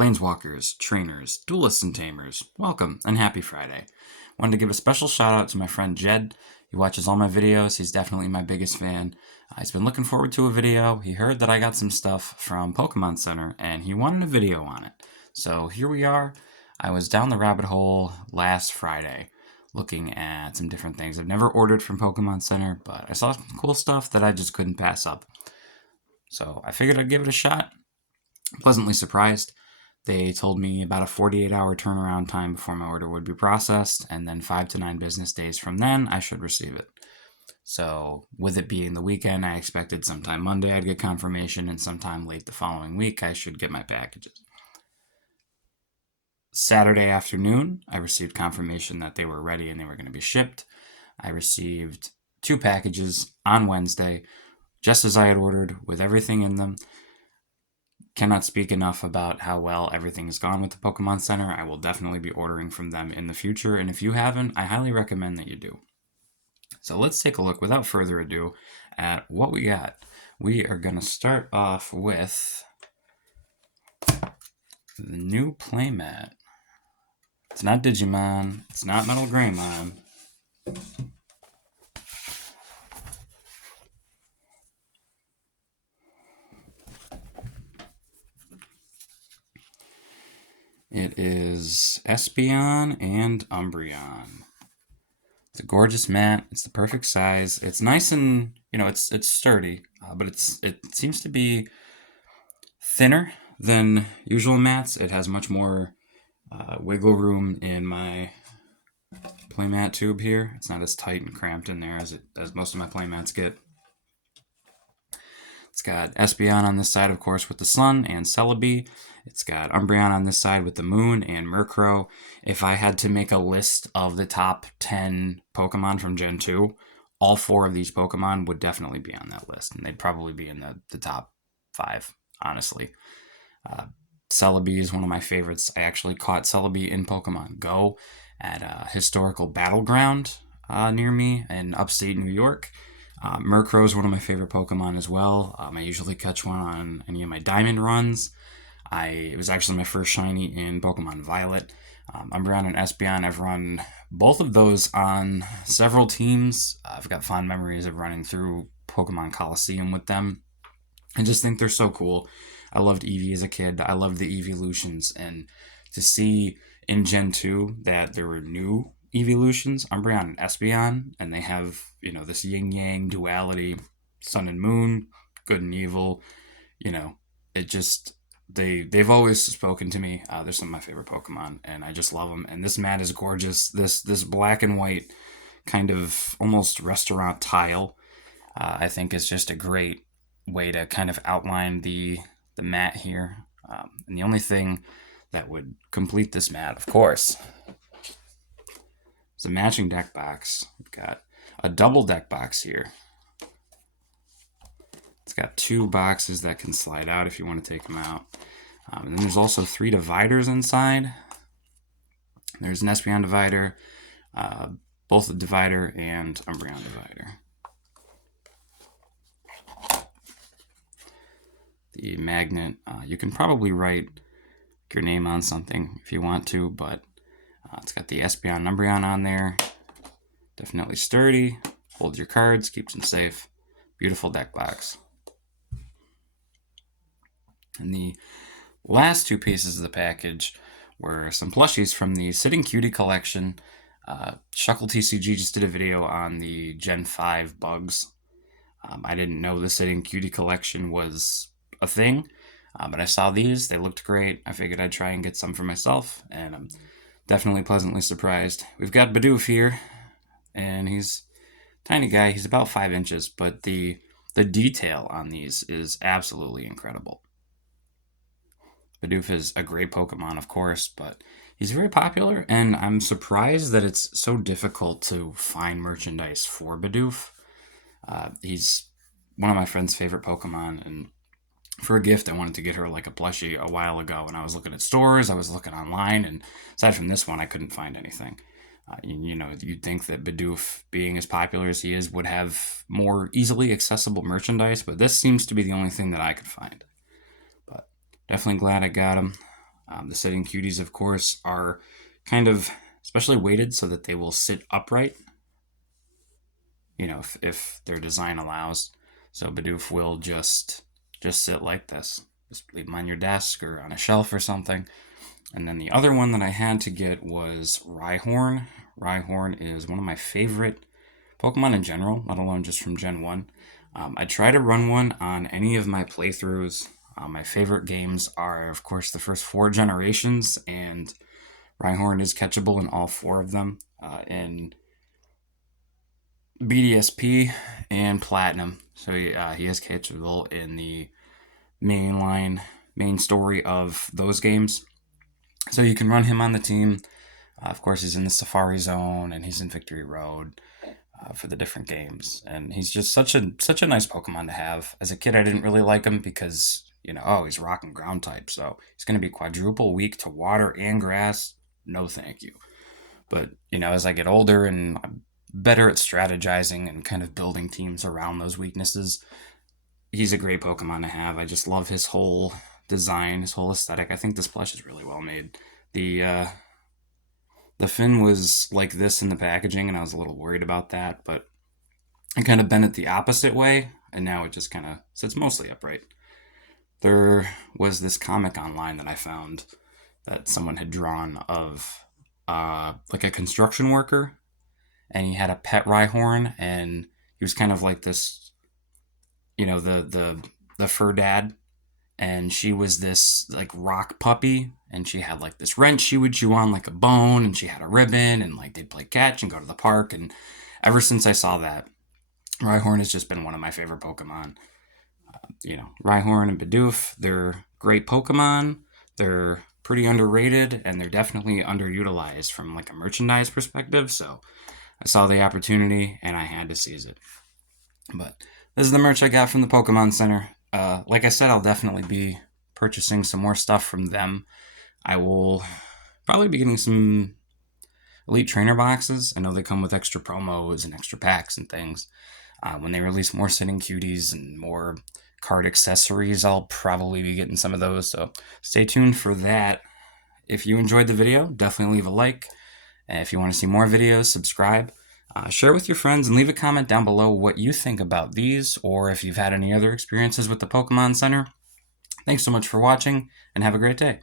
Planeswalkers, trainers, duelists, and tamers, welcome and happy Friday. Wanted to give a special shout out to my friend Jed. He watches all my videos. He's definitely my biggest fan. He's been looking forward to a video. He heard that I got some stuff from Pokémon Center and he wanted a video on it. So here we are. I was down the rabbit hole last Friday looking at some different things. I've never ordered from Pokémon Center, but I saw some cool stuff that I just couldn't pass up. So I figured I'd give it a shot. Pleasantly surprised. They told me about a 48-hour turnaround time before my order would be processed, and then 5 to 9 business days from then, I should receive it. So, with it being the weekend, I expected sometime Monday I'd get confirmation, and sometime late the following week I should get my packages. Saturday afternoon, I received confirmation that they were ready and they were going to be shipped. I received 2 packages on Wednesday, just as I had ordered, with everything in them. Cannot speak enough about how well everything has gone with the Pokémon Center. I will definitely be ordering from them in the future, and if you haven't, I highly recommend that you do. So let's take a look, without further ado, at what we got. We are going to start off with the new playmat. It's not Digimon. It's not Metal Greymon. It is Espeon and Umbreon. It's a gorgeous mat. It's the perfect size. It's nice and, it's sturdy, but it seems to be thinner than usual mats. It has much more wiggle room in my playmat tube here. It's not as tight and cramped in there as most of my playmats get. It's got Espeon on this side, of course, with the sun and Celebi. It's got Umbreon on this side with the moon and Murkrow. If I had to make a list of the top 10 Pokemon from Gen 2, all 4 of these Pokemon would definitely be on that list, and they'd probably be in the top 5, honestly. Celebi is one of my favorites. I actually caught Celebi in Pokemon Go at a historical battleground near me in upstate New York. Murkrow is one of my favorite Pokemon as well. I usually catch one on any of my diamond runs. It was actually my first shiny in Pokemon Violet. Umbreon and Espeon, I've run both of those on several teams. I've got fond memories of running through Pokemon Coliseum with them. I just think they're so cool. I loved Eevee as a kid. I loved the Eeveelutions. And to see in Gen 2 that there were new Eeveelutions, Umbreon and Espeon, and they have, this yin-yang duality, sun and moon, good and evil, it just... They've always spoken to me. They're some of my favorite Pokemon, and I just love them. And this mat is gorgeous. This black and white kind of almost restaurant tile, I think, is just a great way to kind of outline the mat here. And the only thing that would complete this mat, of course, is a matching deck box. We've got a double deck box here. It's got 2 boxes that can slide out if you want to take them out. And then there's also 3 dividers inside. There's an Espeon divider, both the divider and Umbreon divider. The magnet, you can probably write your name on something if you want to, but it's got the Espeon and Umbreon on there. Definitely sturdy, holds your cards, keeps them safe. Beautiful deck box. And the last 2 pieces of the package were some plushies from the Sitting Cutie collection. Shuckle TCG just did a video on the Gen 5 bugs. I didn't know the Sitting Cutie collection was a thing, but I saw these. They looked great. I figured I'd try and get some for myself, and I'm definitely pleasantly surprised. We've got Bidoof here, and he's a tiny guy. He's about 5 inches, but the detail on these is absolutely incredible. Bidoof is a great Pokemon, of course, but he's very popular, and I'm surprised that it's so difficult to find merchandise for Bidoof. He's one of my friend's favorite Pokemon, and for a gift, I wanted to get her like a plushie a while ago, and I was looking at stores, I was looking online, and aside from this one, I couldn't find anything. You'd think that Bidoof, being as popular as he is, would have more easily accessible merchandise, but this seems to be the only thing that I could find. But definitely glad I got him. The sitting cuties, of course, are kind of especially weighted so that they will sit upright, if their design allows. So Bidoof will just sit like this. Just leave them on your desk or on a shelf or something. And then the other one that I had to get was Rhyhorn. Rhyhorn is one of my favorite Pokemon in general, let alone just from Gen 1. I try to run one on any of my playthroughs. My favorite games are, of course, the first 4 generations, and Rhyhorn is catchable in all 4 of them. In BDSP and Platinum. So he is catchable in the main story of those games. So you can run him on the team. Of course, he's in the Safari Zone and he's in Victory Road for the different games. And he's just such a nice Pokemon to have. As a kid, I didn't really like him because, he's rock and ground type. So he's going to be quadruple weak to water and grass. No thank you. But, as I get older and I'm better at strategizing and kind of building teams around those weaknesses, he's a great Pokemon to have. I just love his whole design, his whole aesthetic. I think this plush is really well made. The fin was like this in the packaging, and I was a little worried about that, but I kind of bent it the opposite way, and now it just kind of sits mostly upright. There was this comic online that I found that someone had drawn of like a construction worker, and he had a pet Rhyhorn, and he was kind of like this, the fur dad, and she was this like rock puppy, and she had like this wrench she would chew on like a bone, and she had a ribbon, and like they'd play catch and go to the park. And ever since I saw that, Rhyhorn has just been one of my favorite Pokemon. Rhyhorn and Bidoof, they're great Pokemon. They're pretty underrated, and they're definitely underutilized from like a merchandise perspective. So I saw the opportunity and I had to seize it. But this is the merch I got from the Pokemon Center. Like I said, I'll definitely be purchasing some more stuff from them. I will probably be getting some Elite Trainer boxes. I know they come with extra promos and extra packs and things. When they release more sitting cuties and more card accessories, I'll probably be getting some of those. So stay tuned for that. If you enjoyed the video, definitely leave a like. If you want to see more videos, subscribe. Share with your friends and leave a comment down below what you think about these, or if you've had any other experiences with the Pokemon Center. Thanks so much for watching, and have a great day.